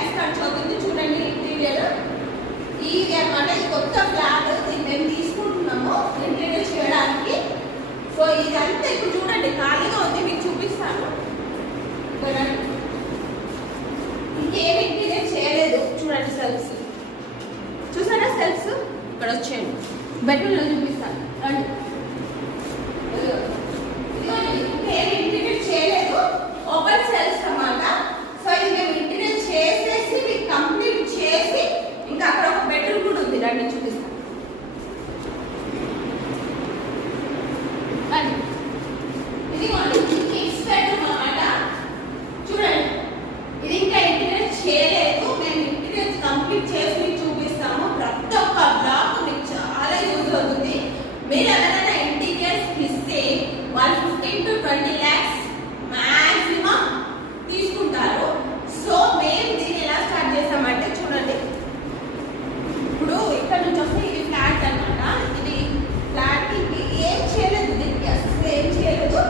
lakhs ఖర్చు అవుతుంది. చూడండి ఇంటీరియర్ ఇది అన్నమాట. ఇది కొత్త ఫ్లాట్, ఇది మేము తీసుకుంటున్నాము ఇంటీరియర్ చేయడానికి. సో ఇదంతా ఇప్పుడు చూడండి ఖాళీగా ఉంది, మీకు చూపిస్తాను. ఇంకేమి ఇంటీరియర్ చేయలేదు. చూడండి సెల్ఫ్స్ చూసారా, సెల్ఫ్స్ ఇక్కడ వచ్చేయండి, బెడ్రూమ్లో చూపిస్తాను రండి. ఇంకేమి ఇంటీరియర్ చేయలేదు, ఓపెన్ సెల్ఫ్స్ అన్నమాట. సో ఇది మేము ఇంటీరియర్ చేసేసి మీకు కంప్లీట్ చేసి ఇంకా అక్కడ ఒక బెడ్రూమ్ కూడా ఉంది, రండి చూపిస్తాను. ఇది కిడ్స్ బెడ్రూమ్ అన్నమాట. చూడండి ఇది ఇంకా ఇంటీరియర్ చేయలేదు, మేము ఇంటీరియర్ కంప్లీట్ చేసి మీకు చూపిస్తాము. ప్రతి ఒక్క బ్లాక్ మీకు చాలా యూజ్ అవుతుంది. మీరు ఎవరైనా ఇంటీరియర్స్ ఇస్తే 115 to 20 lakhs మాక్సిమం తీసుకుంటారు. సో మేము దీన్ని ఎలా స్టార్ట్ చేసామంటే చూడండి, ఇప్పుడు ఇక్కడ నుంచి వస్తే ఇది ఫ్లాట్ అన్నమాట. ఇది ఫ్లాట్ ఏం చేయలేదు, దీనికి అసలు ఏం చేయలేదు,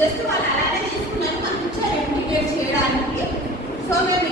జస్ట్ వాళ్ళు అలానే తీసుకున్నారు, మనకి ఇచ్చారు ఇంటీరియర్ చేయడానికి. సో మేము